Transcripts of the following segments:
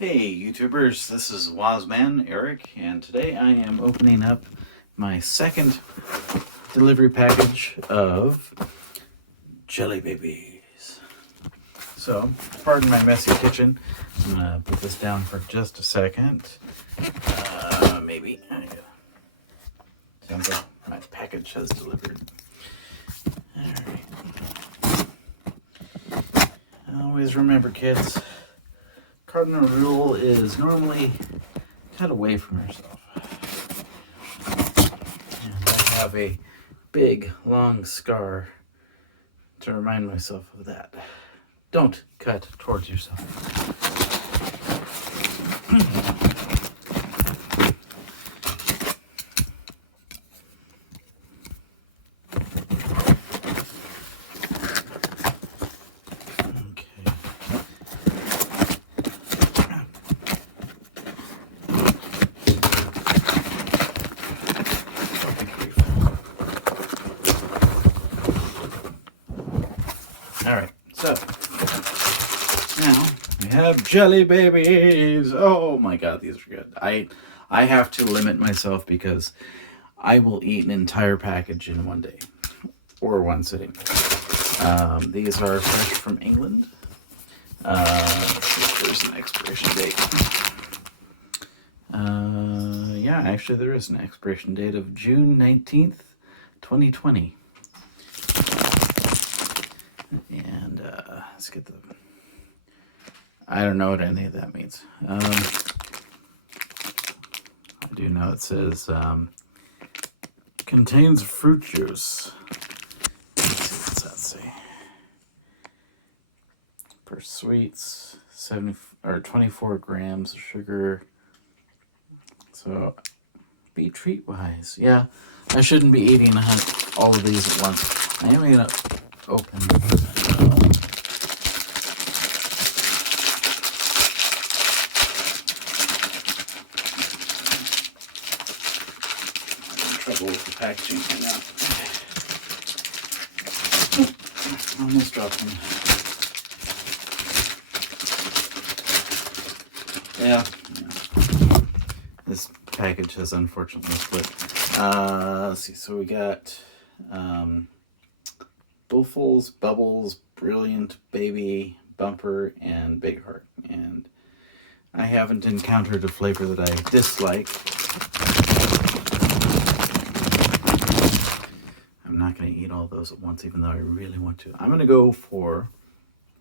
Hey YouTubers, this is Wazman Eric, and today I am opening up my second delivery package of Jelly Babies. So, pardon my messy kitchen. I'm gonna put this down for just a second. Maybe. Sounds like my package has delivered. Alright. Always remember, kids. Cardinal rule is normally cut away from yourself. And I have a big, long scar to remind myself of that. Don't cut towards yourself. Alright, so now we have Jelly Babies. Oh my god, these are good. I have to limit myself because I will eat an entire package in one day or one sitting. These are fresh from England. There's an expiration date. Yeah, actually there is an expiration date of June 19th, 2020. And let's get the... I don't know what any of that means. I do know it says contains fruit juice. Let's see, what's that say? Per sweets, 24 grams of sugar. So, be treat wise. Yeah, I shouldn't be eating all of these at once. I am gonna open. Trouble with the packaging right now. Almost dropped them. Yeah. This package has unfortunately split. Let's see. So we got Bullfuls, Bubbles, Brilliant, Baby, Bumper, and Big Heart. And I haven't encountered a flavor that I dislike. I'm not going to eat all those at once, even though I really want to. I'm going to go for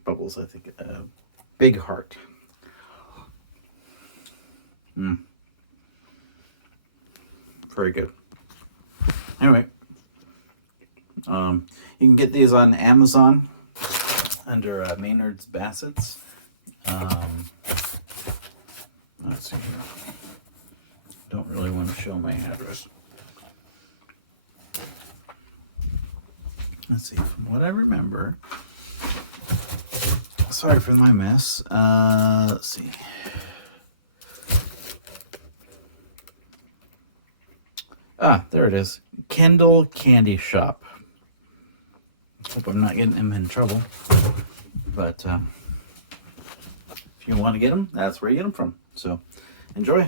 Bubbles, I think. Big Heart. Very good. Anyway, you can get these on Amazon under Maynard's Bassett's. Let's see here. Don't really want to show my address. Let's see, from what I remember. Sorry for my mess. Let's see. Ah, there it is. Kendall Candy Shop. Hope I'm not getting him in trouble. But if you want to get them, that's where you get them from. So, enjoy.